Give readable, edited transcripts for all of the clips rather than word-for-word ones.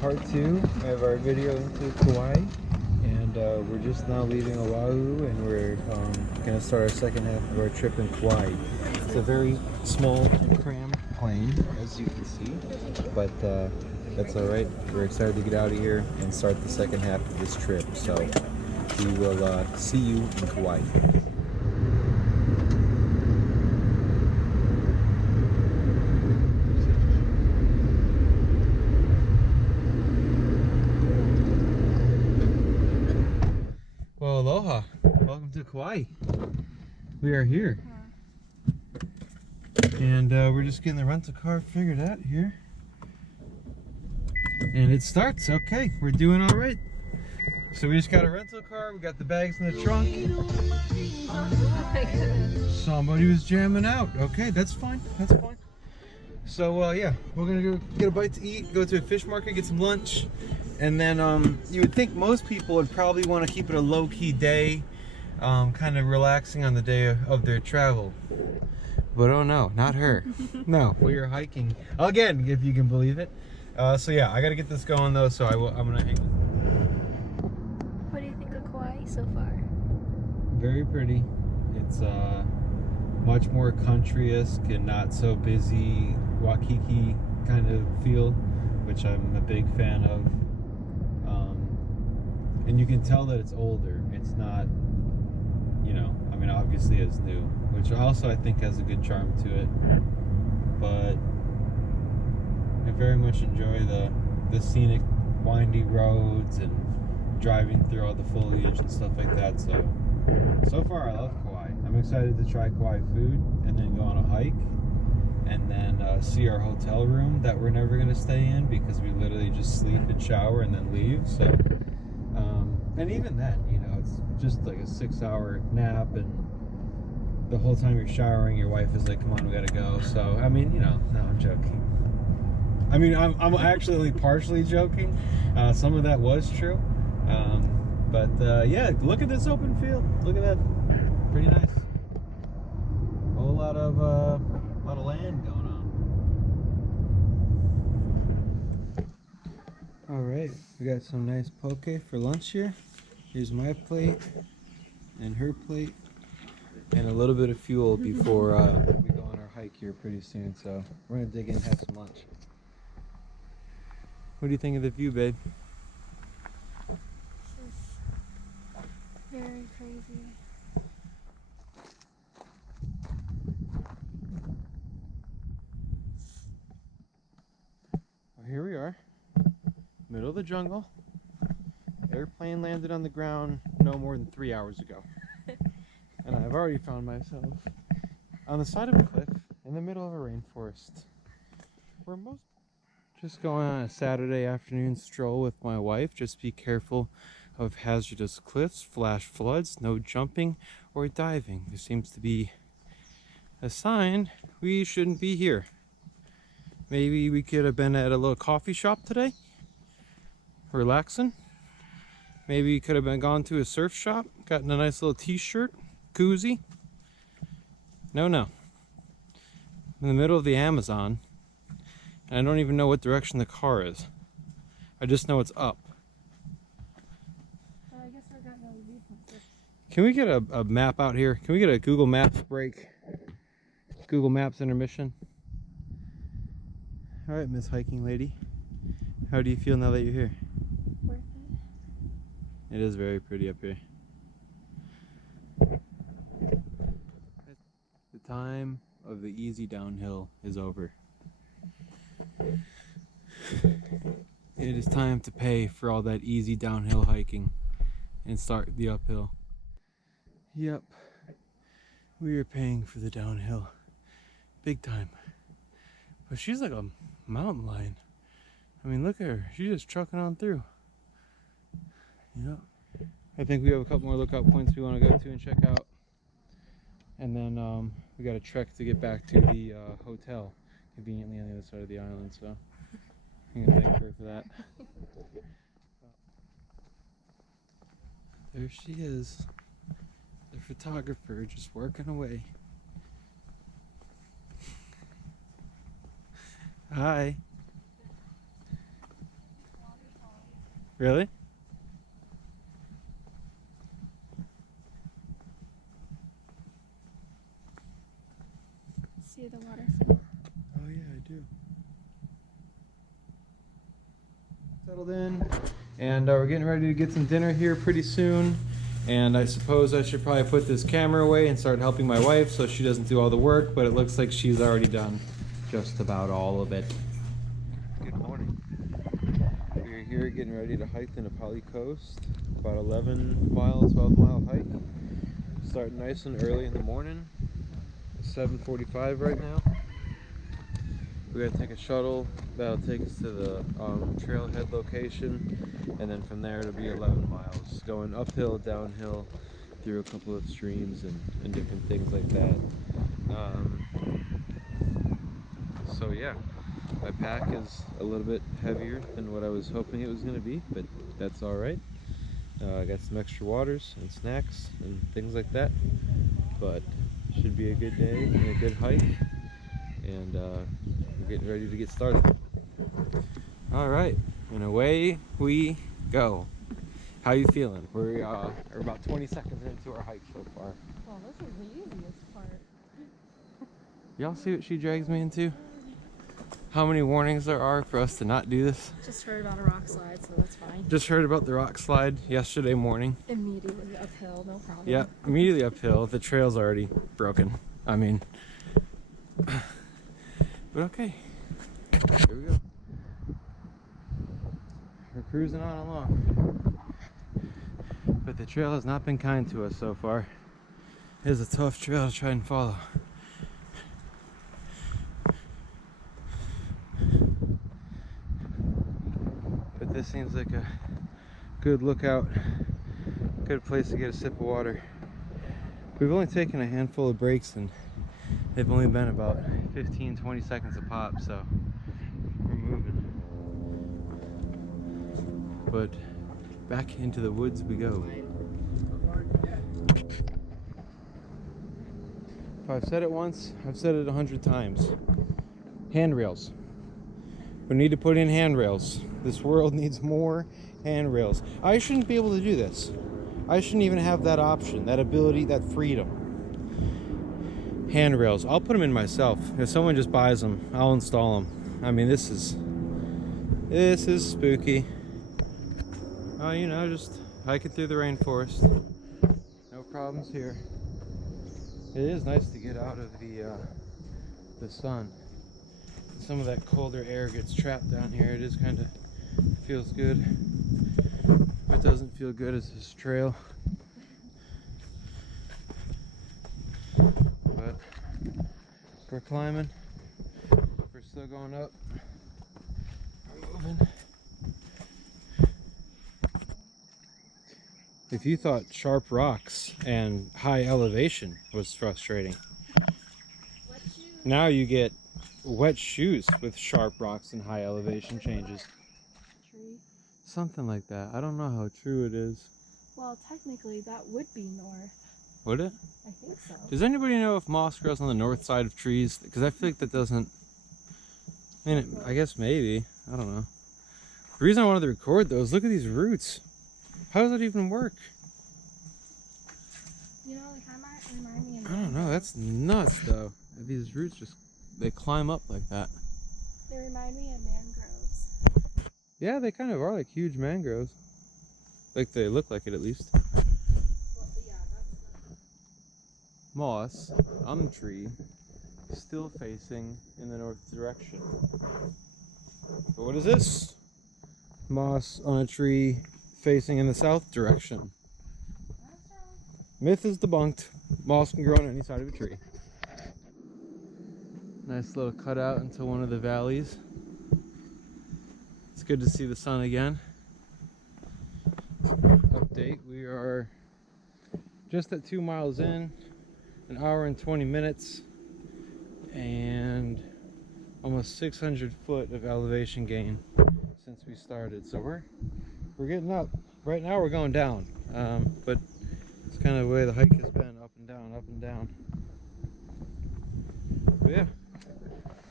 part 2 of our video into Kauai, and we're just now leaving Oahu, and we're going to start our second half of our trip in Kauai. It's a very small and crammed plane, as you can see, but that's alright. We're excited to get out of here and start the second half of this trip, so we will see you in Kauai. Well, aloha. Welcome to Kauai. We are here. And we're just getting the rental car figured out here. And it starts. Okay, we're doing all right. So we just got a rental car. We got the bags in the trunk. Oh my goodness. Somebody was jamming out. Okay, that's fine. That's fine. So yeah, we're gonna go get a bite to eat, go to a fish market, get some lunch, and then you would think most people would probably want to keep it a low-key day, kind of relaxing on the day of their travel. But oh no, not her. No, we are hiking again, if you can believe it. So yeah, I gotta get this going though. So I'm gonna hang. What do you think of Kauai so far? Very pretty. It's much more country-esque and not so busy Waikiki kind of feel, which I'm a big fan of. And you can tell that it's older. It's not, you know, I mean, obviously it's new, which also I think has a good charm to it. But I very much enjoy the scenic, windy roads and driving through all the foliage and stuff like that. So far I love Kauai. I'm excited to try Kauai food and then go on a hike and then see our hotel room that we're never going to stay in because we literally just sleep and shower and then leave. So and even then, you know, it's just like a 6-hour nap, and the whole time you're showering your wife is like, come on, we gotta go. So I mean, you know, no, I'm joking. I mean, I'm actually only partially joking. Some of that was true. But yeah, look at this open field. Look at that. Pretty nice. A whole lot of land going on. All right, we got some nice poke for lunch here. Here's my plate and her plate, and a little bit of fuel before we go on our hike here pretty soon. So we're gonna dig in and have some lunch. What do you think of the view, babe? This is very crazy. Well, here we are, middle of the jungle. Airplane landed on the ground no more than 3 hours ago. And I've already found myself on the side of a cliff in the middle of a rainforest. Where most just going on a Saturday afternoon stroll with my wife. Just be careful of hazardous cliffs, flash floods, no jumping or diving. There seems to be a sign we shouldn't be here. Maybe we could have been at a little coffee shop today, relaxing. Maybe you could have been gone to a surf shop, gotten a nice little t-shirt, koozie. No. In the middle of the Amazon, and I don't even know what direction the car is. I just know it's up. Well, I guess I got no viewpoint. Can we get a map out here? Can we get a Google Maps break? Google Maps intermission. All right, Miss Hiking Lady. How do you feel now that you're here? Worth it. It is very pretty up here. The time of the easy downhill is over. It is time to pay for all that easy downhill hiking and start the uphill. Yep, we are paying for the downhill. Big time. But she's like a mountain lion. I mean, look at her. She's just trucking on through. Yep. I think we have a couple more lookout points we want to go to and check out. And then we got a trek to get back to the hotel, conveniently on the other side of the island. So I'm going to thank her for that. There she is, the photographer, just working away. Hi. Really? See the waterfall. Oh yeah, I do. Settled in, and we're getting ready to get some dinner here pretty soon. And I suppose I should probably put this camera away and start helping my wife so she doesn't do all the work, but it looks like she's already done just about all of it. Good morning. We're here getting ready to hike the Nā Pali Coast. About 11 mile, 12 mile hike. Starting nice and early in the morning. It's 7:45 right now. We gotta take a shuttle that'll take us to the trailhead location, and then from there it'll be 11 miles going uphill, downhill, through a couple of streams and different things like that. So yeah, my pack is a little bit heavier than what I was hoping it was going to be, but that's all right. I got some extra waters and snacks and things like that, but should be a good day and a good hike, and we're getting ready to get started. All right, and away we go. How you feeling? We're about 20 seconds into our hike so far. Oh, this is the easiest part. Y'all see what she drags me into? How many warnings there are for us to not do this? Just heard about a rock slide, so that's fine. Just heard about the rock slide yesterday morning. Immediately uphill, no problem. Yeah, immediately uphill. The trail's already broken. I mean, but okay. Here we go. We're cruising on along. But the trail has not been kind to us so far. It is a tough trail to try and follow. But this seems like a good lookout, good place to get a sip of water. We've only taken a handful of breaks and they've only been about 15-20 seconds a pop, so we're moving. But back into the woods we go. If I've said it once, I've said it 100 times. Handrails. We need to put in handrails. This world needs more handrails. I shouldn't be able to do this. I shouldn't even have that option, that ability, that freedom. Handrails. I'll put them in myself. If someone just buys them, I'll install them. I mean, this is spooky. Oh, you know, just hiking through the rainforest. No problems here. It is nice to get out of the sun. Some of that colder air gets trapped down here. It is kind of feels good. What doesn't feel good is this trail. But we're climbing. We're still going up. We're moving. If you thought sharp rocks and high elevation was frustrating, now you get wet shoes with sharp rocks and high elevation changes. Tree. Something like that. I don't know how true it is. Well, technically that would be north. Would it? I think so. Does anybody know if moss grows on the north side of trees? Because I feel like that doesn't... I mean, I guess maybe. I don't know. The reason I wanted to record though is look at these roots. How does that even work? You know, they kind of remind me of... I don't know. That's nuts though. These roots just... they climb up like that. They remind me of mangroves. Yeah, they kind of are like huge mangroves. Like they look like it at least. Well, yeah, that's Moss on the tree, still facing in the north direction. But what is this? Moss on a tree facing in the south direction. Myth is debunked. Moss can grow on any side of a tree. Nice little cutout into one of the valleys. It's good to see the sun again. Update, we are just at 2 miles in, 1 hour and 20 minutes, and almost 600 foot of elevation gain since we started. So we're getting up. Right now we're going down, but it's kind of the way the hike has been, up and down, up and down. But yeah.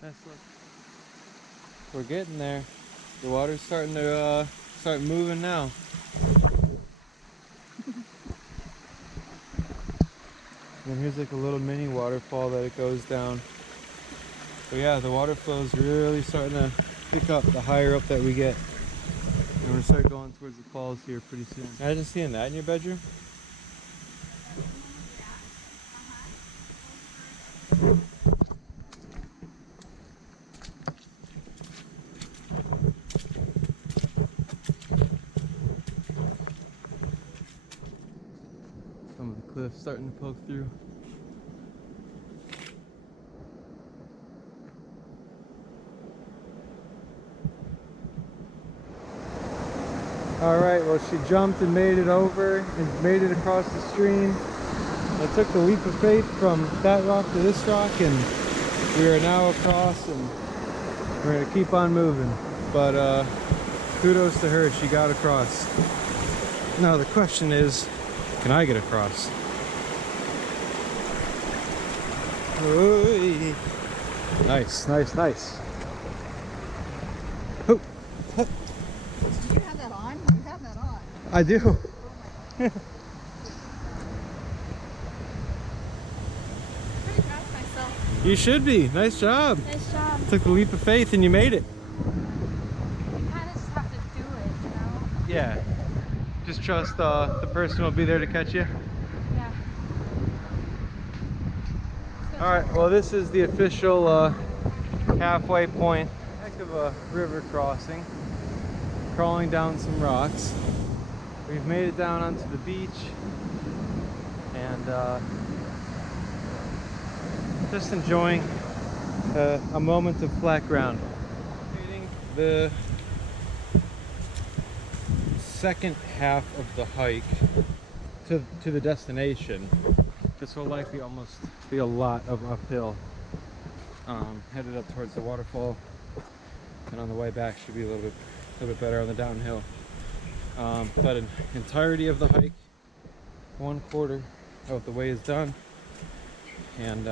Nice look. We're getting there. The water's starting to Start moving now. And here's like a little mini waterfall that it goes down. But yeah, the water flow is really starting to pick up the higher up that we get. And we're gonna start going towards the falls here pretty soon. Imagine seeing that in your bedroom. Some of the cliffs starting to poke through. Alright, well she jumped and made it over and made it across the stream. I took the leap of faith from that rock to this rock, and we are now across, and we're going to keep on moving. But kudos to her, she got across. Now the question is, can I get across? Oy. Nice, nice, nice. Oh. Do you have that on? You have that on. I do. Pretty proud of myself. You should be. Nice job. Nice job. Took the leap of faith and you made it. You kind of just have to do it, you know? Yeah. Just trust the person will be there to catch you. Yeah. Alright, well this is the official halfway point. Heck of a river crossing. Crawling down some rocks. We've made it down onto the beach. And just enjoying a moment of flat ground. The second half of the hike to the destination. This will likely almost be a lot of uphill. Headed up towards the waterfall, and on the way back should be a little bit better on the downhill. But an entirety of the hike, 1/4 of the way is done, and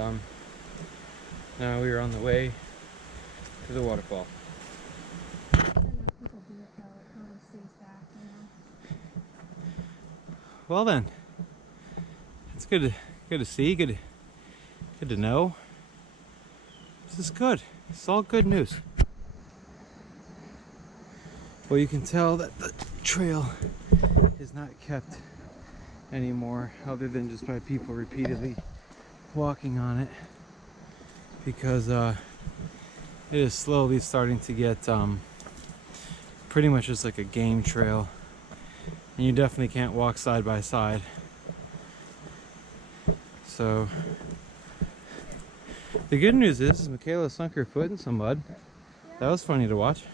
now we are on the way to the waterfall. Well then, it's good to see, good to know. This is good. It's all good news. Well, you can tell that the trail is not kept anymore, other than just by people repeatedly walking on it, because it is slowly starting to get pretty much just like a game trail, and you definitely can't walk side by side. So the good news is Michaela sunk her foot in some mud. That was funny to watch.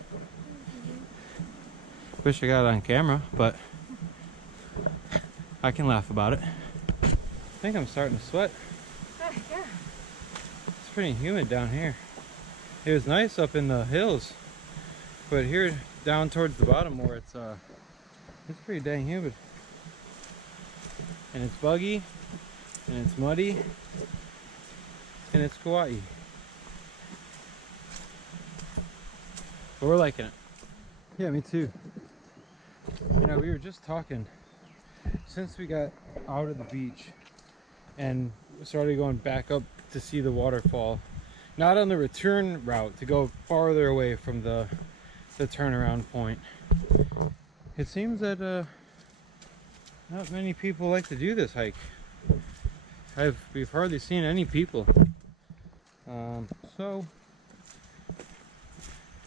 Wish I got it on camera, but I can laugh about it. I think I'm starting to sweat. Yeah. It's pretty humid down here. It was nice up in the hills, but here down towards the bottom where it's pretty dang humid. And it's buggy, and it's muddy, and it's Kauai. But we're liking it. Yeah, me too. You know, we were just talking, since we got out of the beach and started going back up to see the waterfall, not on the return route to go farther away from the turnaround point, it seems that not many people like to do this hike. We've hardly seen any people, so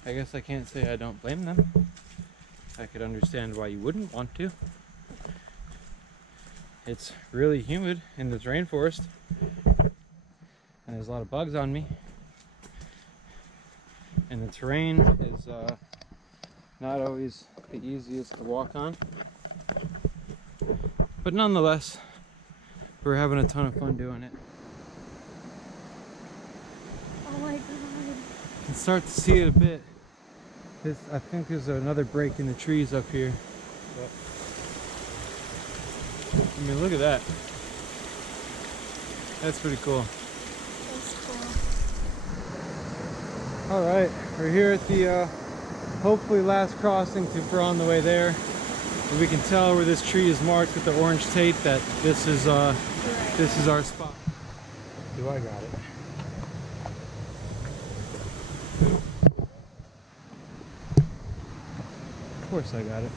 I guess I can't say I don't blame them. I could understand why you wouldn't want to. It's really humid in this rainforest, and there's a lot of bugs on me, and the terrain is not always the easiest to walk on, but nonetheless we're having a ton of fun doing it. Oh my god. You can start to see it a bit. I think there's another break in the trees up here. But, I mean, look at that. That's pretty cool. That's cool. All right, we're here at the hopefully last crossing to for on the way there. But we can tell where this tree is marked with the orange tape that this is our spot. Do I got it? Of course I got it.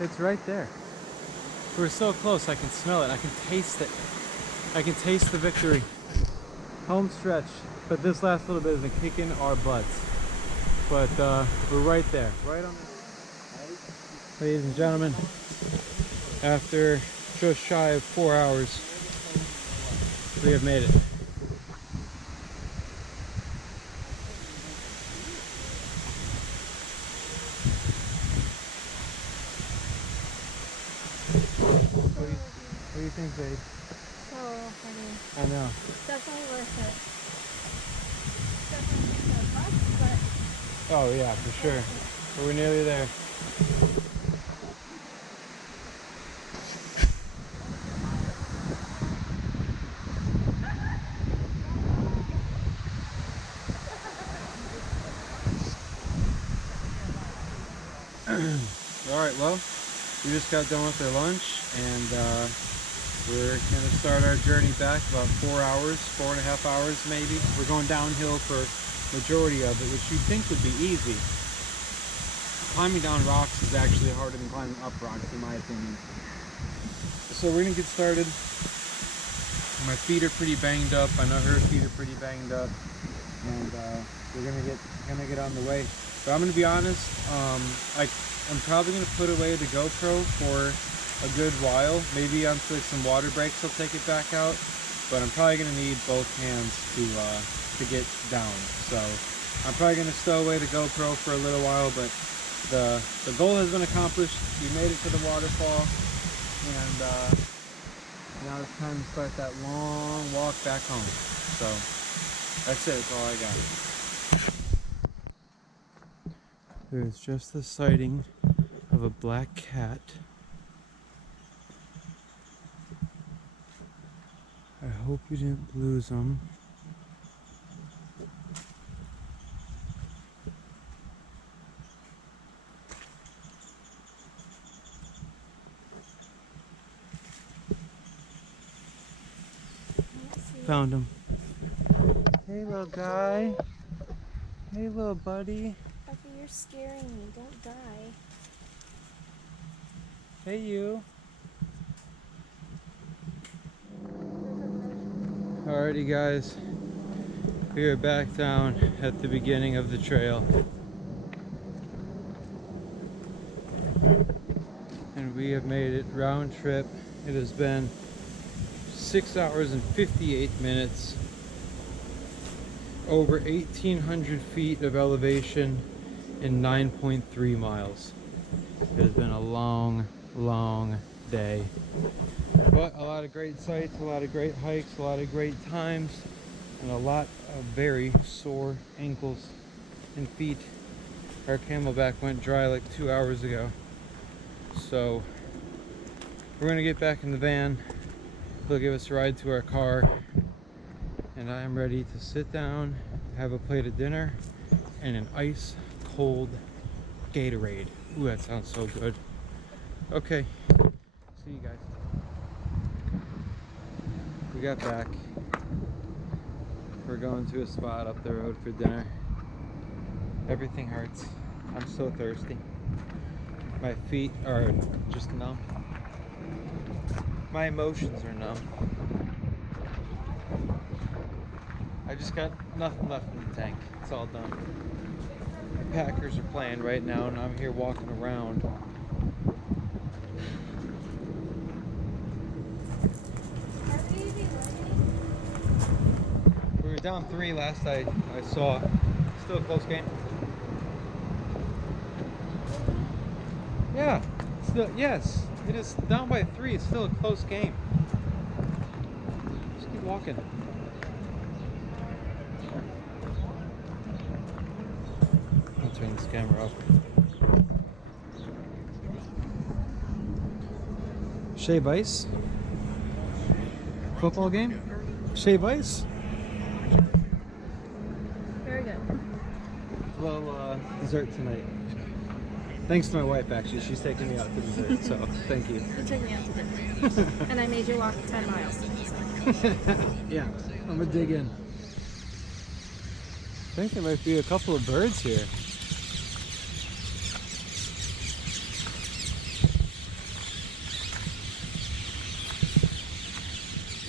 It's right there. We're so close, I can smell it, I can taste it. I can taste the victory. Home stretch, but this last little bit is kicking our butts. But we're right there, right on the... Ladies and gentlemen, after just shy of 4 hours, we have made it. What do you think, babe? So funny. I know. Definitely worth it. Definitely think the bus, but Oh yeah, for sure. We're nearly there. All right, well, we just got done with our lunch, and we're gonna start our journey back about 4 hours, 4.5 hours maybe. We're going downhill for majority of it, which you'd think would be easy. Climbing down rocks is actually harder than climbing up rocks, in my opinion. So we're gonna get started. My feet are pretty banged up. I know her feet are pretty banged up, and we're gonna get on the way. But I'm gonna be honest. I'm probably gonna put away the GoPro for a good while. Maybe onto like some water breaks I'll take it back out. But I'm probably gonna need both hands to get down. So I'm probably gonna stow away the GoPro for a little while. But the goal has been accomplished. We made it to the waterfall, and now it's time to start that long walk back home. So that's it. That's all I got. There's just the sighting of a black cat. I hope you didn't lose him. Found him. Hey little guy. Hey little buddy. Buffy, you're scaring me. Don't die. Hey you. Alrighty guys, we are back down at the beginning of the trail. And we have made it round trip. It has been 6 hours and 58 minutes. Over 1,800 feet of elevation in 9.3 miles. It has been a long, long day. But a lot of great sights, a lot of great hikes, a lot of great times, and a lot of very sore ankles and feet. Our camelback went dry like 2 hours ago. So we're gonna get back in the van. They'll give us a ride to our car. And I am ready to sit down, have a plate of dinner, and an ice cold Gatorade. Ooh, that sounds so good. Okay, see you guys. We got back. We're going to a spot up the road for dinner. Everything hurts. I'm so thirsty. My feet are just numb. My emotions are numb. I just got nothing left in the tank. It's all done. The Packers are playing right now, and I'm here walking around. We were down 3 last I saw. Still a close game. Yeah, still, yes, it is down by 3. It's still a close game. Just keep walking. I'll turn this camera off. Shave ice? Football game? Shave ice? Well, dessert tonight. Thanks to my wife, actually. She's taking me out to dessert, so thank you. You took me out to dinner. And I made you walk 10 miles. So. Yeah, I'm gonna dig in. I think there might be a couple of birds here.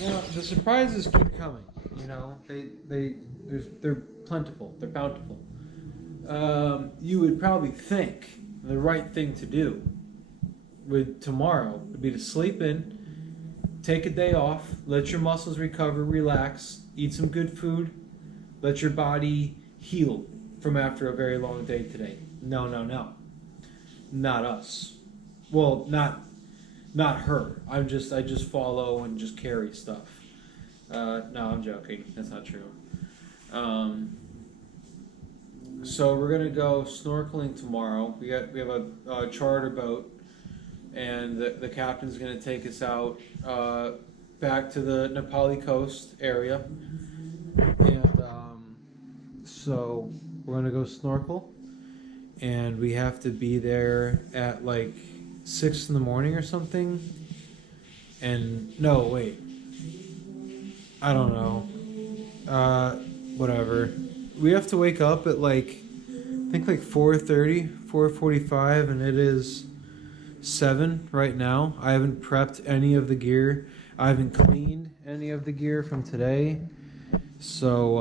Well, the surprises keep coming. You know, they're plentiful. They're bountiful. You would probably think the right thing to do with tomorrow would be to sleep in, take a day off, let your muscles recover, relax, eat some good food, let your body heal from after a very long day today. No, not us. Well, not her. I just follow and just carry stuff. No, I'm joking. That's not true. So we're gonna go snorkeling tomorrow. We have a charter boat, and the captain's gonna take us out back to the Nā Pali Coast area, and so we're gonna go snorkel, and we have to be there at like 6 in the morning or something. And no, wait, I don't know. Whatever. We have to wake up at like, I think like 4:30, 4:45, and it is 7 right now. I haven't prepped any of the gear. I haven't cleaned any of the gear from today. So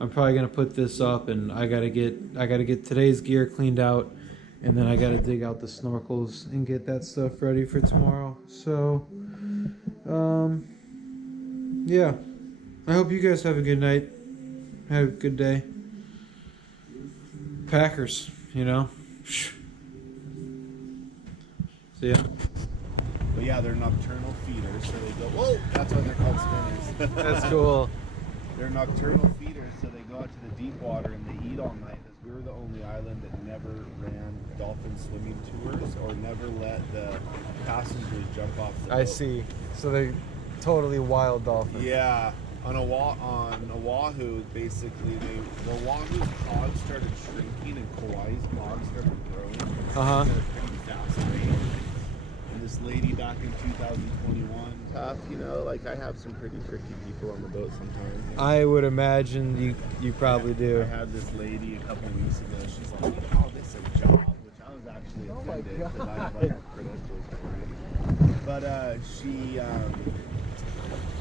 I'm probably gonna put this up, and I gotta get today's gear cleaned out, and then I gotta dig out the snorkels and get that stuff ready for tomorrow. So yeah. I hope you guys have a good night. Have a good day. Packers, you know. See ya. But yeah, they're nocturnal feeders, so they go. Whoa, that's why they're called spinners. That's cool. They're nocturnal feeders, so they go out to the deep water and they eat all night. As we were the only island that never ran dolphin swimming tours or never let the passengers jump off the boat. I see. So they totally wild dolphins. Yeah. On Oahu, basically, the Oahu's pods started shrinking and Kauai's pods started growing at a pretty fast rate. And this lady back in 2021, tough, you know, like I have some pretty tricky people on the boat sometimes. You know? I would imagine you probably do. I had this lady a couple weeks ago. She's like, "You call this a job?" Which I was actually offended because I have like credentials for it. But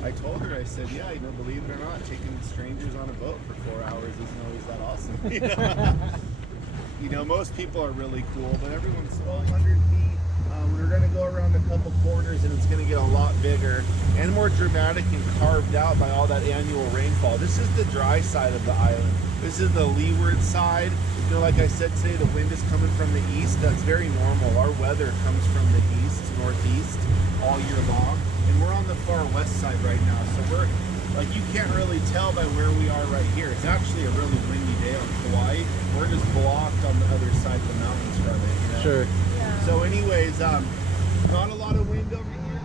I told her, I said, yeah, you know, believe it or not, taking strangers on a boat for 4 hours isn't always that awesome. You know? You know, most people are really cool, but everyone's 1,200 feet. We're going to go around a couple corners, and it's going to get a lot bigger and more dramatic and carved out by all that annual rainfall. This is the dry side of the island. This is the leeward side. You know, like I said today, the wind is coming from the east. That's very normal. Our weather comes from the east, northeast, all year long. And we're on the far west side right now, so we're like, you can't really tell by where we are right here. It's actually a really windy day on Kauai. We're just blocked on the other side of the mountains from it, you know? Sure. Yeah. So anyways, not a lot of wind over here.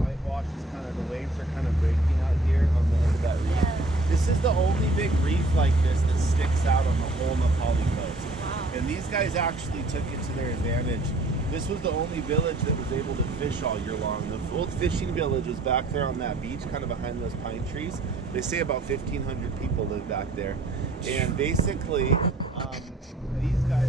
Whitewash is kind of, the waves are kind of breaking out here on the end of that reef. Yeah. This is the only big reef like this that sticks out on the whole Nā Pali Coast. Wow. And these guys actually took it to their advantage. This was the only village that was able to fish all year long. The old fishing village was back there on that beach, kind of behind those pine trees. They say about 1,500 people live back there. And basically, these guys...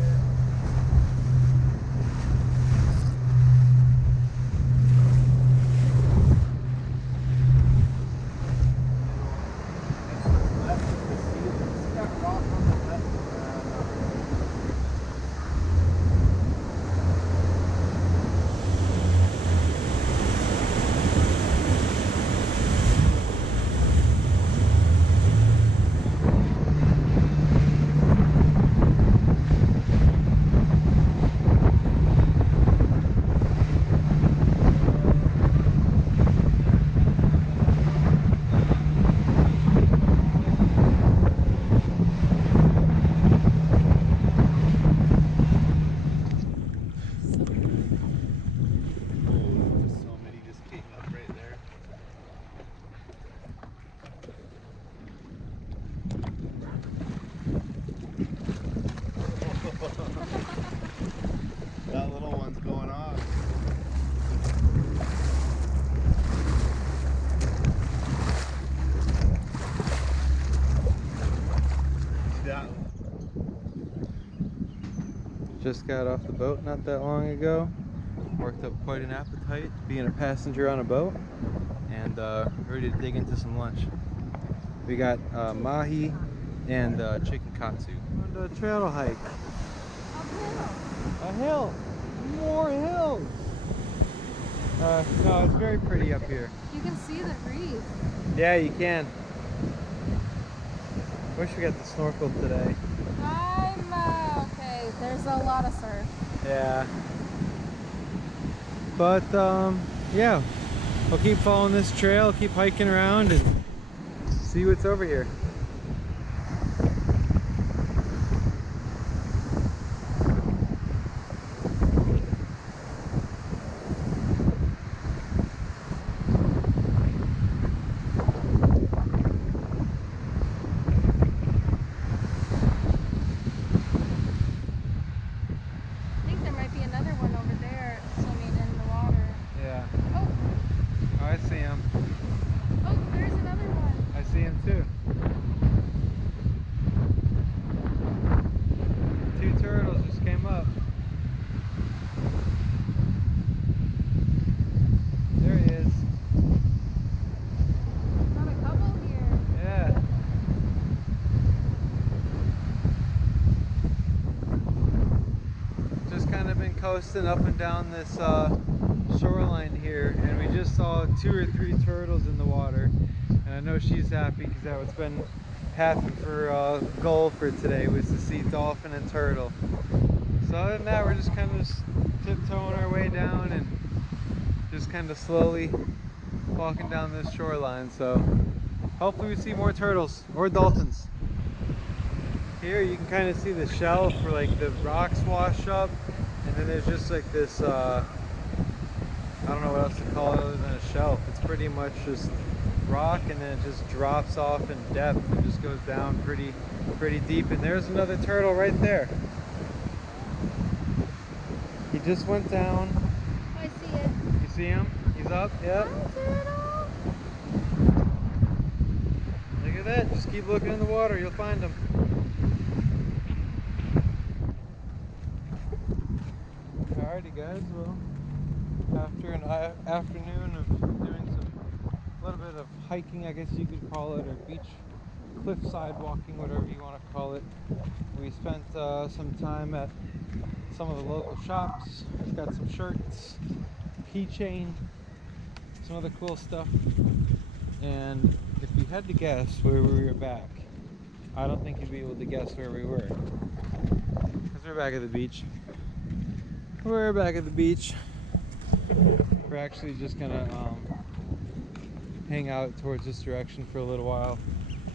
just got off the boat not that long ago. Worked up quite an appetite being a passenger on a boat, and ready to dig into some lunch. We got mahi and chicken katsu. On the trail hike. A hill! More hills! No, it's very pretty up here. You can see the reef. Yeah, you can. Wish we got the snorkel today. Okay, there's a lot of surf. Yeah. But, yeah. We'll keep following this trail, keep hiking around, and see what's over here. I think there might be another one over there swimming in the water. Yeah. Oh, Oh, I see him. oh, there's another one. I see him too. 2 turtles just came up. There he is. Got a couple here. Yeah. Just kind of been coasting up and down this shoreline here, and we just saw 2 or 3 turtles in the water, and I know she's happy because that was been half of her goal for today, was to see dolphin and turtle. So other than that, we're just kind of tiptoeing our way down and just kind of slowly walking down this shoreline. So hopefully we see more turtles or dolphins. Here you can kind of see the shelf where like the rocks wash up, and then there's just like this I don't know what else to call it other than a shelf. It's pretty much just rock, and then it just drops off in depth and just goes down pretty deep. And there's another turtle right there. He just went down. I see it. You see him? He's up. Yep. Hi, turtle. Look at that. Just keep looking in the water. You'll find him. Alrighty guys, well, after an afternoon of doing a little bit of hiking, I guess you could call it, or beach cliffside walking, whatever you want to call it, we spent some time at some of the local shops. Got some shirts, keychain, some other cool stuff. And if you had to guess where we were back, I don't think you'd be able to guess where we were, because we're back at the beach. We're back at the beach. We're actually just gonna hang out towards this direction for a little while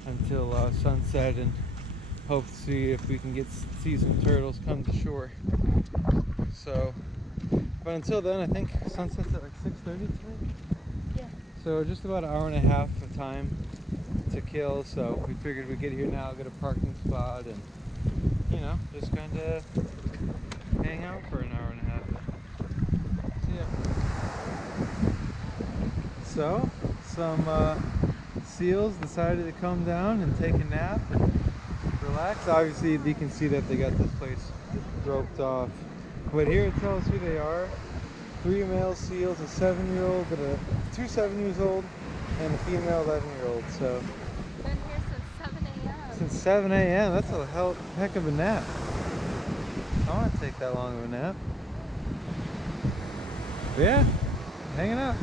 until sunset, and hope to see if we can see some turtles come to shore. So, but until then, I think sunset's at like 6:30 tonight. Yeah. So just about an hour and a half of time to kill. So we figured we'd get here now, get a parking spot, and you know, just kind of hang out for an hour and a half. So, some seals decided to come down and take a nap and relax. Obviously, you can see that they got this place roped off. But here it tells who they are. 3 male seals, a 7-year-old, and 2 7-year-olds, and a female 11-year-old. So, Been here since 7 a.m. since 7 a.m., that's a heck of a nap. I want to take that long of a nap. But yeah, hanging out.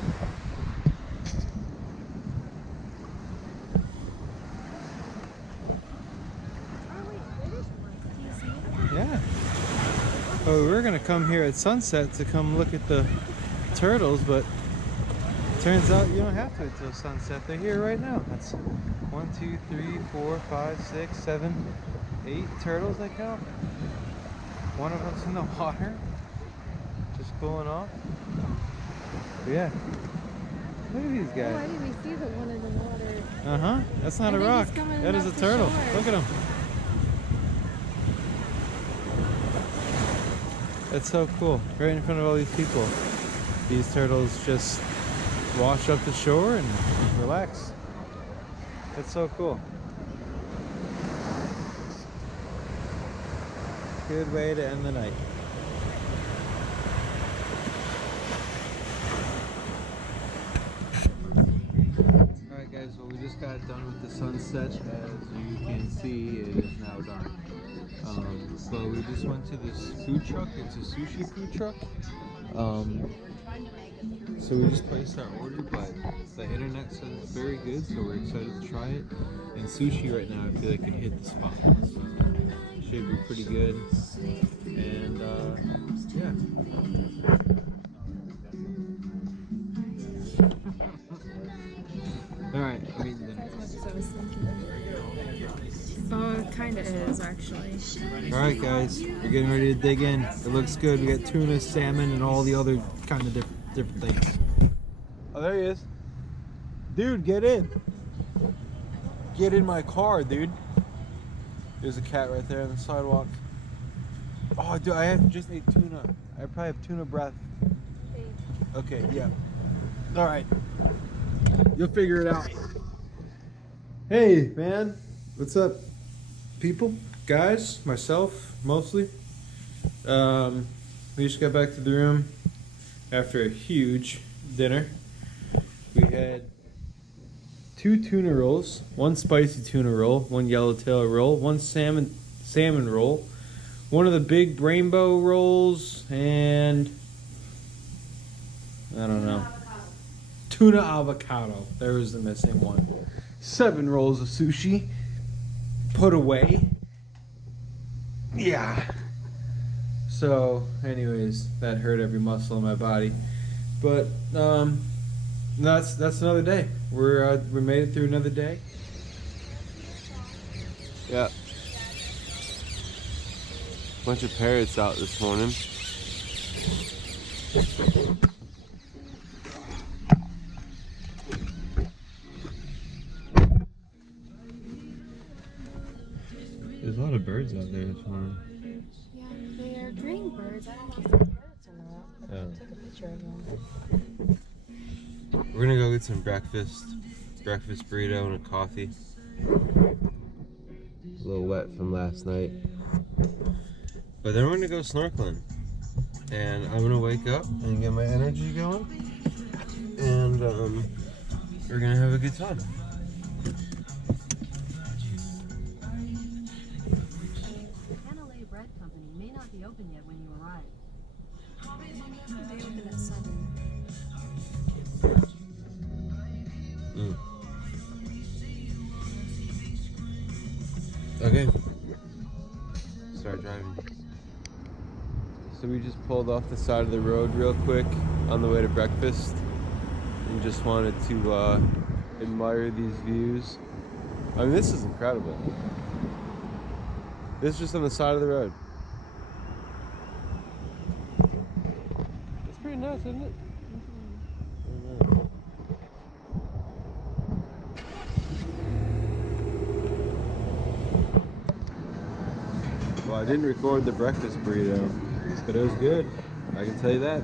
Yeah. Oh, we were gonna come here at sunset to come look at the turtles, but turns out you don't have to until sunset. They're here right now. That's 1, 2, 3, 4, 5, 6, 7, 8 turtles I count. One of them's in the water, just cooling off. But yeah. Look at these Oh, guys. I didn't see the one in the water. Uh-huh. That's not I a think rock. he's coming That is a up the turtle. shore. Look at him. That's so cool. Right in front of all these people. These turtles just wash up the shore and relax. That's so cool. Good way to end the night. just got done with the sunset. As you can see, it is now dark. But we just went to this food truck. It's a sushi food truck. So we just placed our order, but the internet says it's very good, so we're excited to try it. And sushi right now, I feel like it hit the spot. So should be pretty good. And yeah. Alright, I mean As much as I was thinking. Oh, it kind of is, actually. Alright guys, we're getting ready to dig in. It looks good. We got tuna, salmon, and all the other kind of different things. Oh, there he is. Dude, get in. Get in my car, dude. There's a cat right there on the sidewalk. Oh, dude, I just ate tuna. I probably have tuna breath. Okay, yeah. Alright. You'll figure it out. Hey, man. What's up, people? Guys? Myself, mostly. We just got back to the room after a huge dinner. We had 2 tuna rolls, 1 spicy tuna roll, 1 yellowtail roll, 1 salmon roll, 1 of the big rainbow rolls, and I don't know. Tuna avocado. There was the missing one. 7 rolls of sushi. Put away. Yeah. So, anyways, that hurt every muscle in my body. But that's another day. We made it through another day. Yeah. Bunch of parrots out this morning. There's a lot of birds out there this morning. Yeah, they are green birds. I don't know if they're birds or not. Yeah. I took a picture of them. We're gonna go get some breakfast burrito and a coffee. A little wet from last night. But then we're gonna go snorkeling. And I'm gonna wake up and get my energy going. And we're gonna have a good time. Bread Company may not be open yet when you arrive. They open at 7. Okay. Start driving. So we just pulled off the side of the road real quick on the way to breakfast and just wanted to admire these views. I mean, this is incredible. This is just on the side of the road. It's pretty nice, isn't it? Well, I didn't record the breakfast burrito, but it was good. I can tell you that.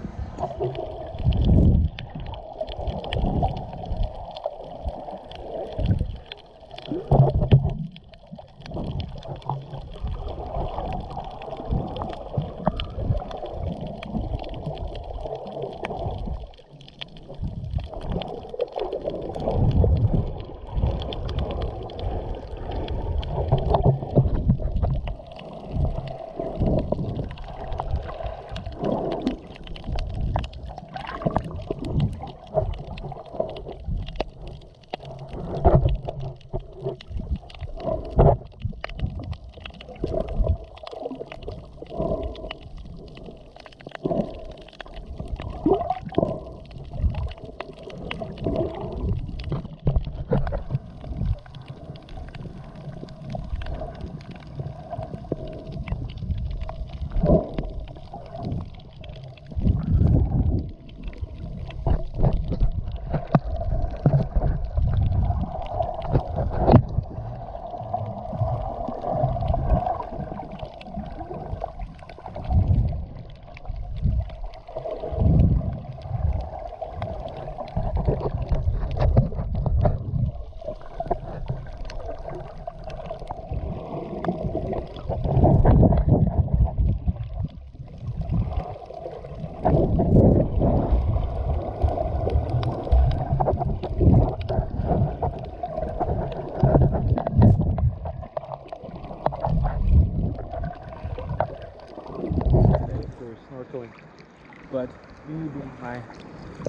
But me being my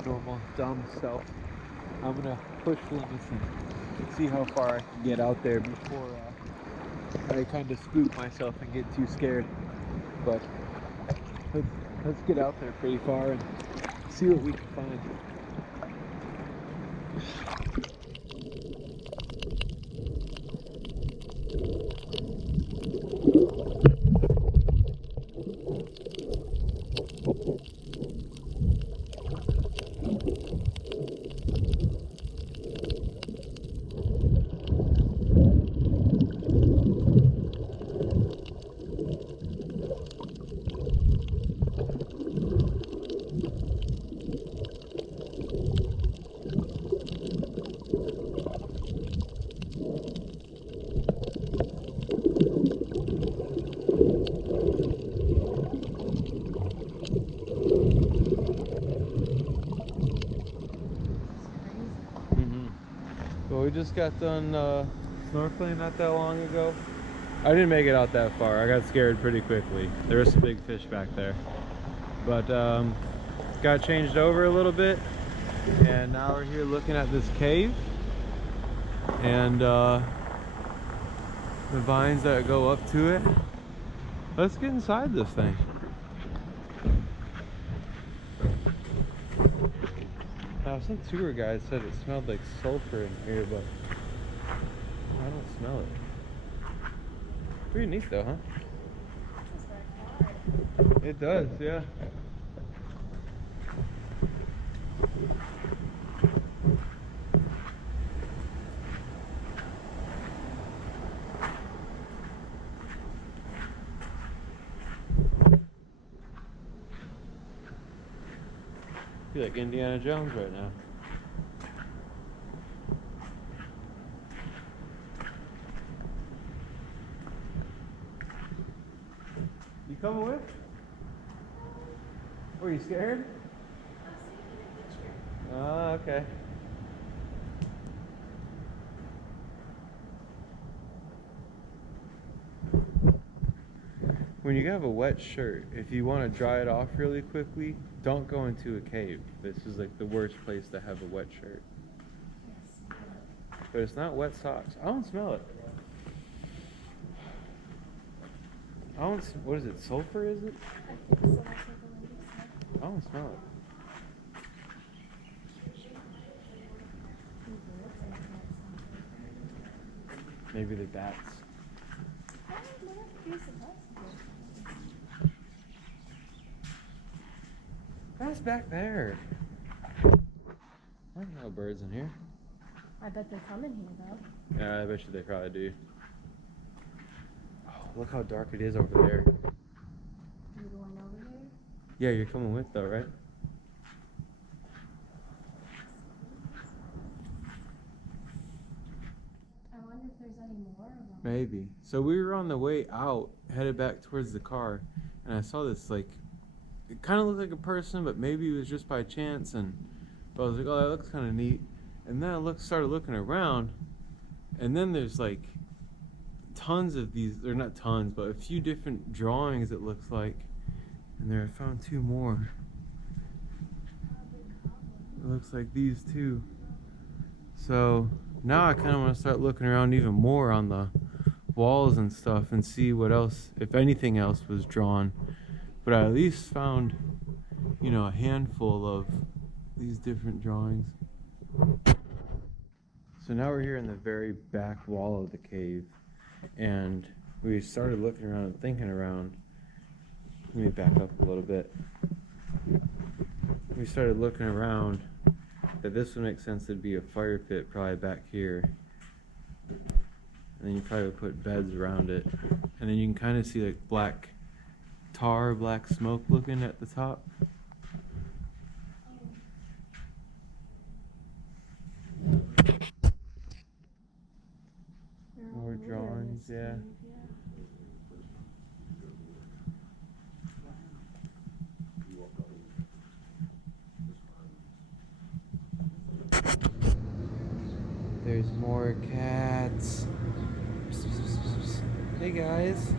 normal dumb self, I'm gonna push limits and see how far I can get out there before I kind of spook myself and get too scared. But let's get out there pretty far and see what we can find. Well, we just got done snorkeling not that long ago. I didn't make it out that far. I got scared pretty quickly. There was some big fish back there. But got changed over a little bit. And now we're here looking at this cave. And the vines that go up to it. Let's get inside this thing. Now, some tour guide said it smelled like sulfur in here, but I don't smell it. Pretty neat though, huh? It does, yeah. I feel like Indiana Jones right now. You coming with? Were you scared? Oh, okay. When you have a wet shirt, if you want to dry it off really quickly, don't go into a cave. This is like the worst place to have a wet shirt. But it's not wet socks. I don't smell it. I don't. What is it? Sulfur? Is it? I think so. That's what the lady said. I don't smell it. Maybe the bats. That's back there. There's no birds in here. I bet they're coming here though. Yeah, I bet you they probably do. Oh, look how dark it is over there. You going over there? Yeah, you're coming with though, right? I wonder if there's any more of them. Maybe. So we were on the way out, headed back towards the car, and I saw this like, it kind of looked like a person, but maybe it was just by chance. And but I was like, oh, that looks kind of neat. And then I started looking around, and then there's like tons of these, or not tons, but a few different drawings it looks like. And there I found two more. It looks like these two. So now I kind of want to start looking around even more on the walls and stuff and see what else, if anything else was drawn. But I at least found, you know, a handful of these different drawings. So now we're here in the very back wall of the cave, and we started looking around and thinking around. Let me back up a little bit. We started looking around that this would make sense. It'd be a fire pit probably back here, and then you probably would put beds around it, and then you can kind of see like black tar, black smoke looking at the top. More drawings, yeah. There's more cats. Hey guys.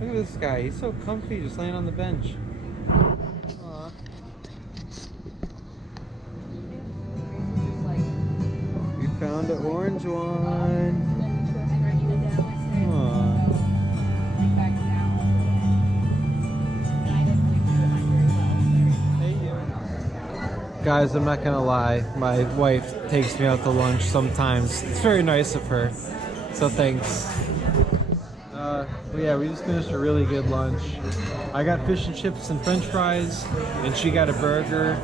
Look at this guy. He's so comfy just laying on the bench. Aw. We found an orange one. Aw. Guys, I'm not gonna lie, my wife takes me out to lunch sometimes. It's very nice of her, so thanks. But yeah, we just finished a really good lunch. I got fish and chips and french fries, and she got a burger.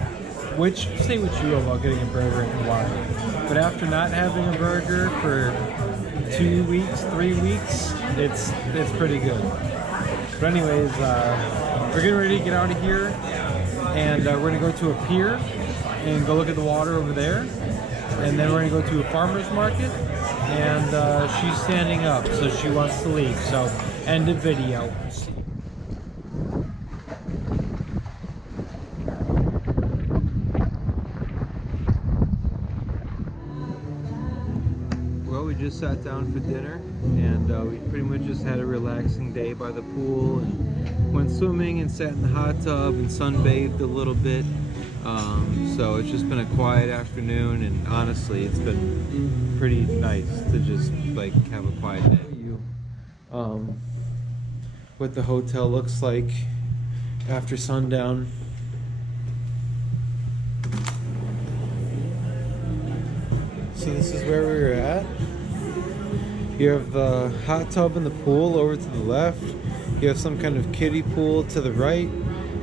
Which, say what you will about getting a burger in Hawaii, but after not having a burger for 2 weeks, 3 weeks, it's pretty good. But anyways, we're getting ready to get out of here, and we're gonna go to a pier and go look at the water over there, and then we're gonna go to a farmer's market, and she's standing up, so she wants to leave, so end of video. Well, we just sat down for dinner, and we pretty much just had a relaxing day by the pool, and went swimming and sat in the hot tub and sunbathed a little bit. So it's just been a quiet afternoon, and honestly it's been pretty nice to just like have a quiet day. What the hotel looks like after sundown. So this is where we were at. You have the hot tub and the pool over to the left. You have some kind of kiddie pool to the right.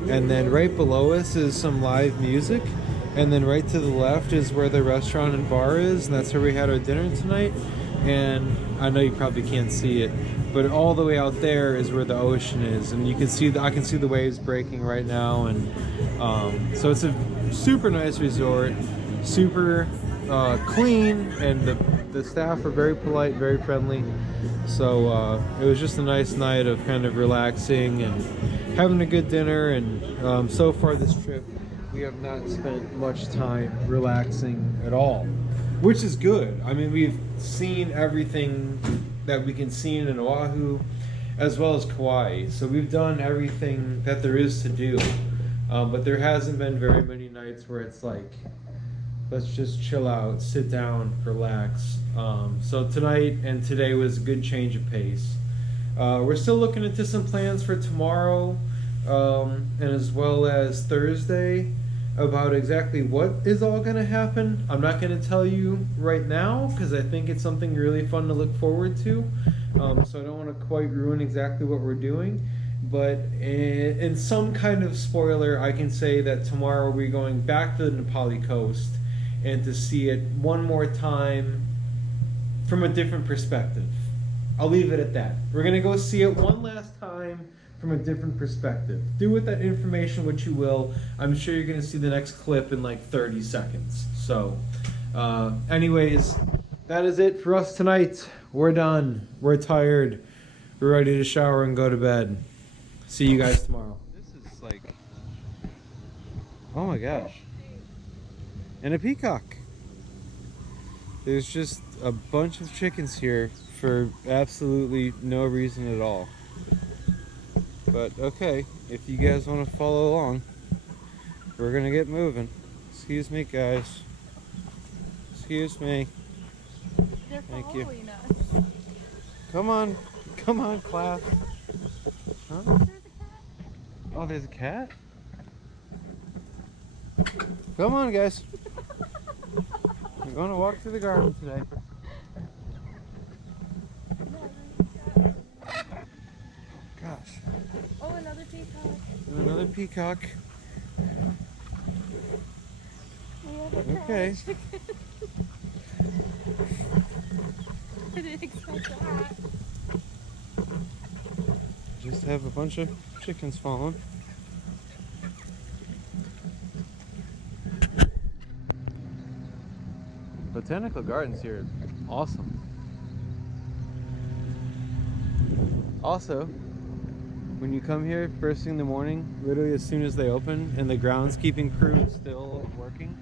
And then right below us is some live music. And then right to the left is where the restaurant and bar is. And that's where we had our dinner tonight. And I know you probably can't see it, but all the way out there is where the ocean is. And you can see I can see the waves breaking right now. And so it's a super nice resort, super clean, and the staff are very polite, very friendly. So it was just a nice night of kind of relaxing and having a good dinner. And so far this trip, we have not spent much time relaxing at all, which is good. I mean, we've seen everything that we can see in Oahu, as well as Kauai. So we've done everything that there is to do, but there hasn't been very many nights where it's like, let's just chill out, sit down, relax. So tonight and today was a good change of pace. We're still looking into some plans for tomorrow, and as well as Thursday, about exactly what is all going to happen. I'm not going to tell you right now because I think it's something really fun to look forward to. So I don't want to quite ruin exactly what we're doing. But in some kind of spoiler, I can say that tomorrow we're going back to the Nā Pali Coast and to see it one more time from a different perspective. I'll leave it at that. We're going to go see it one last time from a different perspective. Do with that information what you will. I'm sure you're going to see the next clip in like 30 seconds. So anyways, that is it for us tonight. We're done. We're tired. We're ready to shower and go to bed. See you guys tomorrow. This is like, oh my gosh. And a peacock. There's just a bunch of chickens here for absolutely no reason at all. But okay, if you guys want to follow along, we're gonna get moving. Excuse me, guys. Excuse me. They're Thank you. following us. Come on, class. Huh? Oh, there's a cat? Come on, guys. We're going to walk through the garden today. Gosh. Oh, another peacock. Another peacock. We have a Okay. I didn't expect that. Just have a bunch of chickens following. Botanical gardens here is awesome. Also, when you come here first thing in the morning, literally as soon as they open and the groundskeeping crew is still working,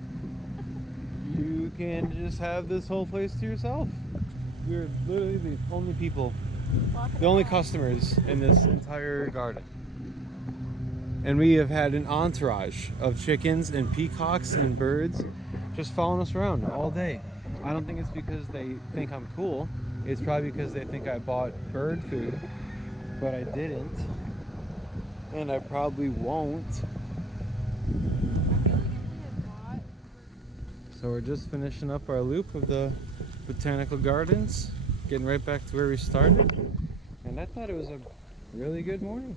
you can just have this whole place to yourself. We're literally the only people the only customers in this entire garden. And we have had an entourage of chickens and peacocks and birds just following us around all day. I don't think it's because they think I'm cool. It's probably because they think I bought bird food, but I didn't. And I probably won't. So we're just finishing up our loop of the botanical gardens, getting right back to where we started. And I thought it was a really good morning.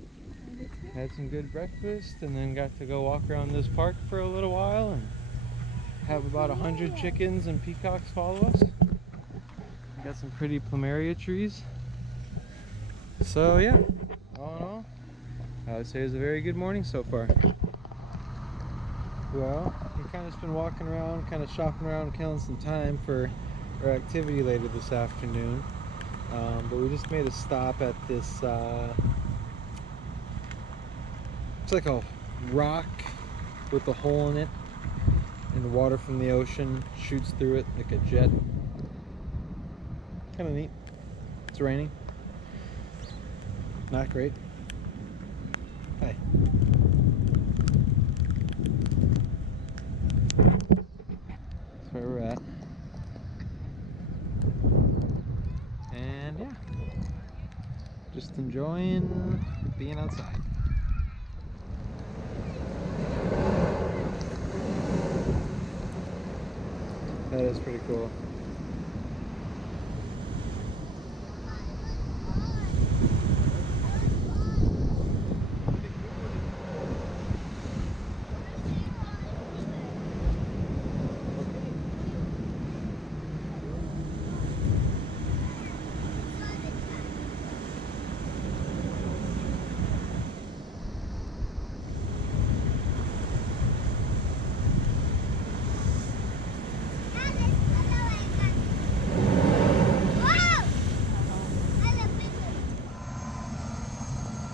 Had some good breakfast and then got to go walk around this park for a little while and have about 100 chickens and peacocks follow us. Got some pretty plumeria trees. So yeah, all in all, I would say it was a very good morning so far. Well, we've kind of just been walking around, kind of shopping around, killing some time for our activity later this afternoon. But we just made a stop at this, it's like a rock with a hole in it, and the water from the ocean shoots through it like a jet. Kind of neat. It's raining. Not great. Hi. That's where we're at. And yeah, just enjoying being outside. That is pretty cool.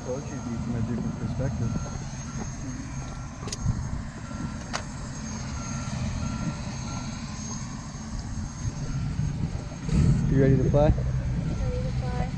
Told you it'd be from a different perspective. You ready to fly? Ready to fly.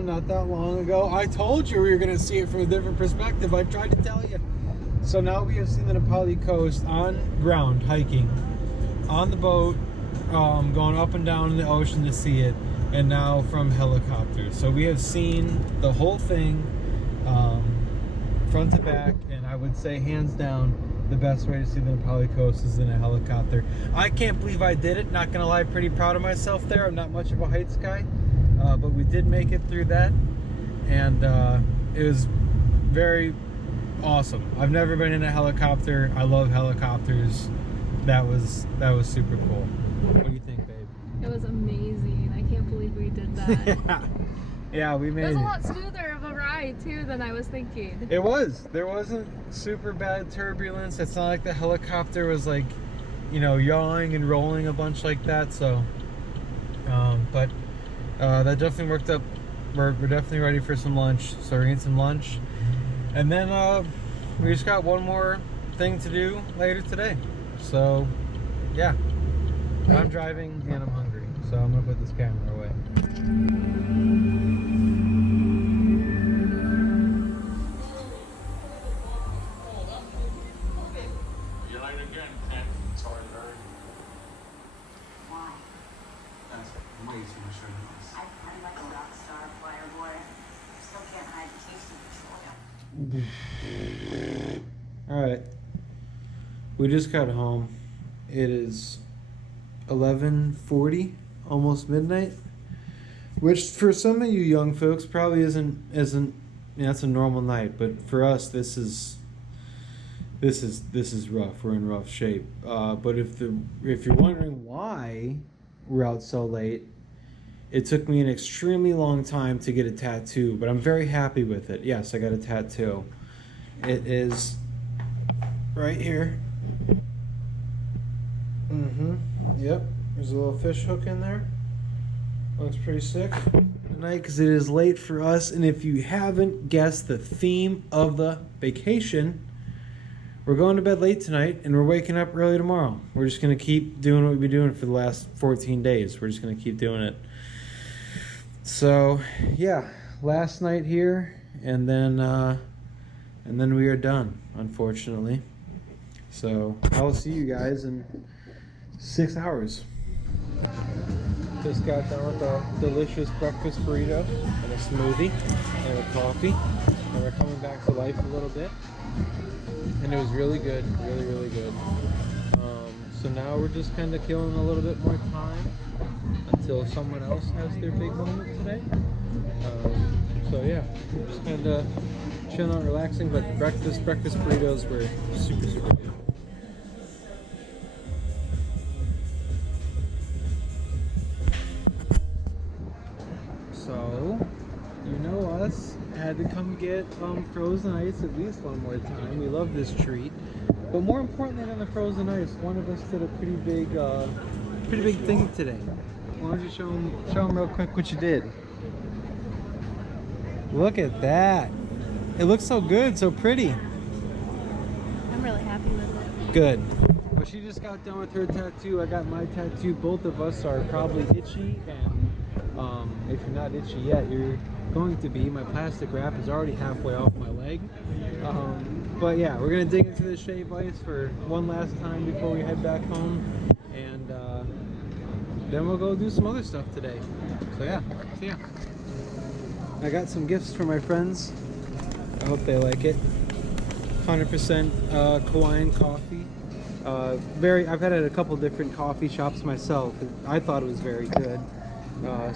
down not that long ago. I told you we were going to see it from a different perspective. I tried to tell you. So now we have seen the Nā Pali Coast on ground, hiking, on the boat, going up and down in the ocean to see it, and now from helicopters. So we have seen the whole thing, front to back, and I would say hands down, the best way to see the Nā Pali Coast is in a helicopter. I can't believe I did it. Not gonna lie, pretty proud of myself there. I'm not much of a heights guy, but we did make it through that, and it was very awesome. I've never been in a helicopter. I love helicopters. That was super cool. What do you think, babe? It was amazing. I can't believe we did that. Yeah, we made It was it. a lot smoother of a ride too than I was thinking. It was. There wasn't super bad turbulence. It's not like the helicopter was like, you know, yawing and rolling a bunch like that. So, but that definitely worked up. We're definitely ready for some lunch. So we're eating some lunch, and then we just got one more thing to do later today. So, yeah. But I'm driving and I'm hungry, so I'm gonna put this camera away. Alright, we just got home. It is 11:40, almost midnight, which for some of you young folks probably isn't you know, it's a normal night, but for us this is rough. We're in rough shape. But if you're wondering why we're out so late, it took me an extremely long time to get a tattoo, but I'm very happy with it. Yes, I got a tattoo. It is right here. Yep, there's a little fish hook in there. Looks pretty sick. Tonight, because it is late for us, and if you haven't guessed the theme of the vacation, we're going to bed late tonight, and we're waking up early tomorrow. We're just going to keep doing what we've been doing for the last 14 days. We're just going to keep doing it. So, yeah, last night here, and then we are done, unfortunately. So, I will see you guys in 6 hours. Just got done with a delicious breakfast burrito and a smoothie and a coffee, and we're coming back to life a little bit, and it was really good, really good. So now we're just kind of killing a little bit more time until someone else has their big moment today. So yeah, we're just kind of chilling out, relaxing, but the breakfast burritos were super good. So, you know us, had to come get frozen ice at least one more time. We love this treat. But more importantly than the frozen ice, one of us did a pretty big thing today. Why don't you show them real quick what you did? Look at that. It looks so good, so pretty. I'm really happy with it. Good. Well, she just got done with her tattoo. I got my tattoo. Both of us are probably itchy, and if you're not itchy yet, you're going to be. My plastic wrap is already halfway off my leg. But yeah, we're gonna dig into this shave ice for one last time before we head back home, and then we'll go do some other stuff today. So yeah, see ya. I got some gifts for my friends. I hope they like it. 100% Hawaiian coffee. I've had it at a couple different coffee shops myself. I thought it was very good.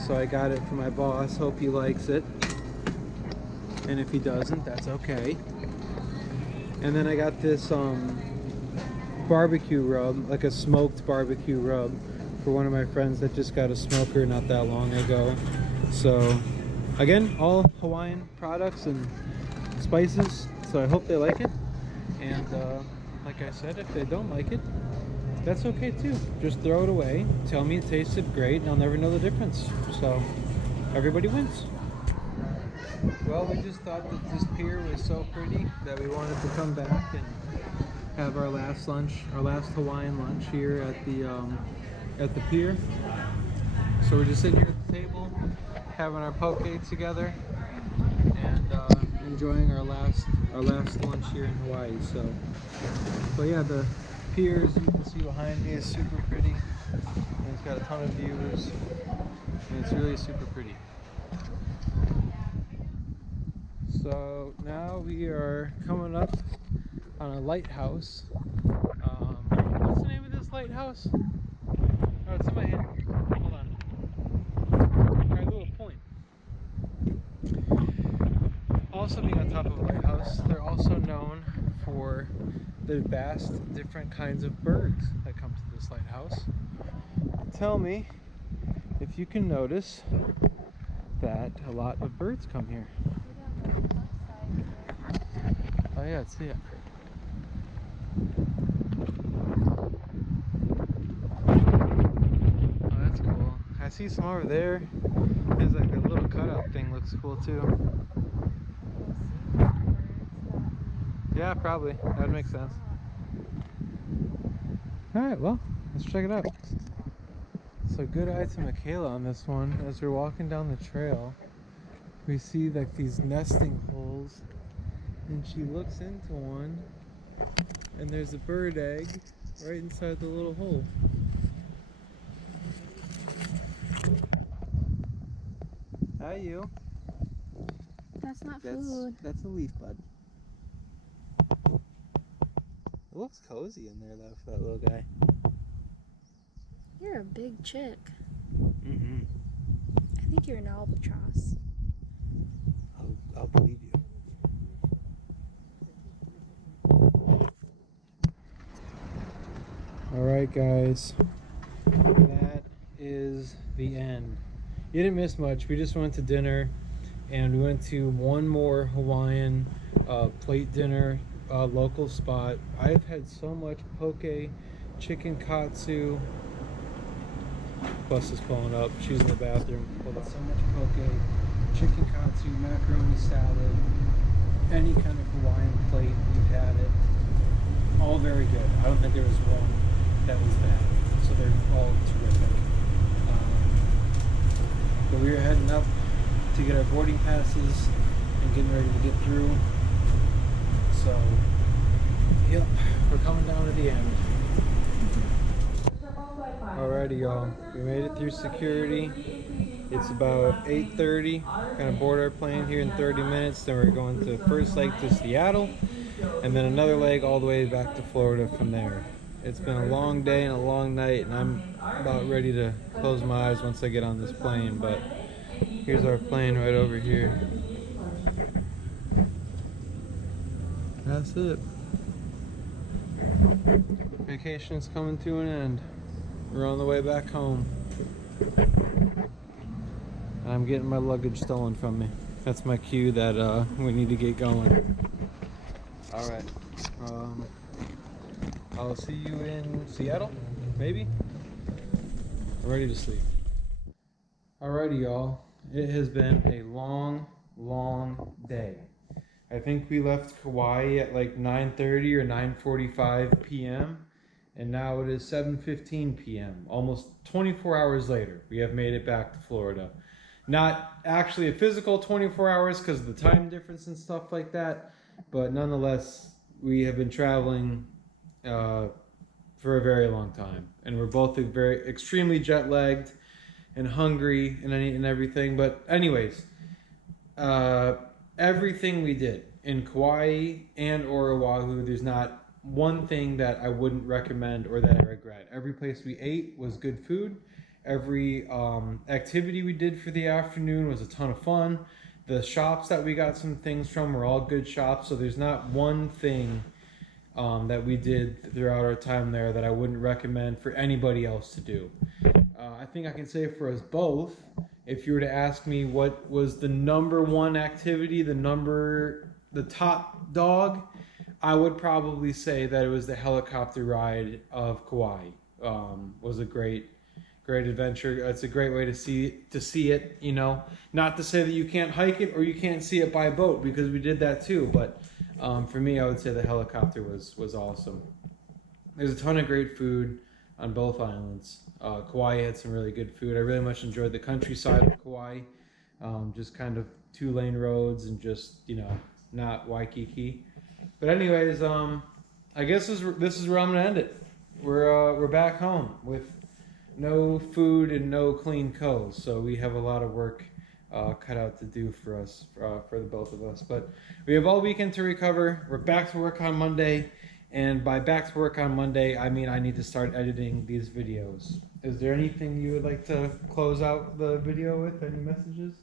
So I got it for my boss. Hope he likes it. And if he doesn't, that's okay. And then I got this barbecue rub, like a smoked barbecue rub, for one of my friends that just got a smoker not that long ago. So again, all Hawaiian products and spices. So I hope they like it. And like I said, if they don't like it, that's okay too. Just throw it away. Tell me it tasted great, and I'll never know the difference. So everybody wins. Well, we just thought that this pier was so pretty that we wanted to come back and have our last lunch, our last Hawaiian lunch here at the pier. So we're just sitting here at the table, having our poke together and enjoying our last lunch here in Hawaii. So, but yeah, the pier, as you can see behind me, is super pretty, and it's got a ton of views, and it's really super pretty. So now we are coming up on a lighthouse. What's the name of this lighthouse? Oh, it's in my hand. Hold on. Alright, little point. Also being on top of a lighthouse, they're also known for the vast different kinds of birds that come to this lighthouse. Tell me if you can notice that a lot of birds come here. Oh yeah, let's see it. Oh, that's cool. I see some over there. There's like a little cutout thing, looks cool too. Yeah, probably. That would make sense. Alright, well, let's check it out. So good eye to Michaela on this one. As we're walking down the trail, we see like these nesting holes, and she looks into one, and there's a bird egg right inside the little hole. Hi, you. That's not food. That's a leaf bud. It looks cozy in there though for that little guy. You're a big chick. Mm-hmm. I think you're an albatross. I'll believe you. Alright guys, that is the end. You didn't miss much. We just went to dinner, and we went to one more Hawaiian plate dinner local spot. I've had so much poke, chicken katsu. Bus is pulling up. She's in the bathroom. Hold on. So much poke, chicken katsu, macaroni salad, any kind of Hawaiian plate. We've had it. All very good. I don't think there was one that was bad. So they're all terrific. But we were heading up to get our boarding passes and getting ready to get through. So, yep, we're coming down to the end. Alrighty, y'all. We made it through security. It's about 8:30. We're gonna board our plane here in 30 minutes. Then we're going to first leg to Seattle, and then another leg all the way back to Florida from there. It's been a long day and a long night, and I'm about ready to close my eyes once I get on this plane. But here's our plane right over here. That's it. Vacation's coming to an end. We're on the way back home. And I'm getting my luggage stolen from me. That's my cue that we need to get going. Alright. I'll see you in Seattle, maybe? I'm ready to sleep. Alrighty, y'all. It has been a long, long day. I think we left Kauai at like 9:30 or 9:45 p.m. and now it is 7:15 p.m. Almost 24 hours later, we have made it back to Florida. Not actually a physical 24 hours because of the time difference and stuff like that, but nonetheless, we have been traveling for a very long time, and we're both very extremely jet lagged and hungry and everything. But anyways, everything we did in Kauai and Oahu, there's not one thing that I wouldn't recommend or that I regret. Every place we ate was good food. Every activity we did for the afternoon was a ton of fun. The shops that we got some things from were all good shops, so there's not one thing that we did throughout our time there that I wouldn't recommend for anybody else to do. I think I can say for us both, if you were to ask me what was the number one activity, the top dog, I would probably say that it was the helicopter ride of Kauai. Was a great adventure. It's a great way to see it, you know. Not to say that you can't hike it or you can't see it by boat, because we did that too, but for me, I would say the helicopter was awesome. There's a ton of great food on both islands. Kauai had some really good food. I really much enjoyed the countryside of Kauai. Just kind of 2-lane roads and just, you know, not Waikiki. But anyways, I guess this is where I'm gonna end it. We're back home with no food and no clean clothes, so we have a lot of work cut out to do for us, for the both of us. But we have all weekend to recover. We're back to work on Monday, and by back to work on Monday, I mean I need to start editing these videos. Is there anything you would like to close out the video with? Any messages?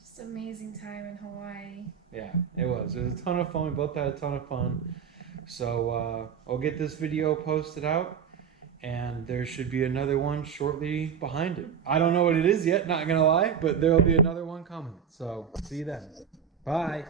Just amazing time in Hawaii. Yeah, it was. It was a ton of fun. We both had a ton of fun. So I'll get this video posted out, and there should be another one shortly behind it. I don't know what it is yet, not gonna lie, but there will be another one coming. So see you then. Bye.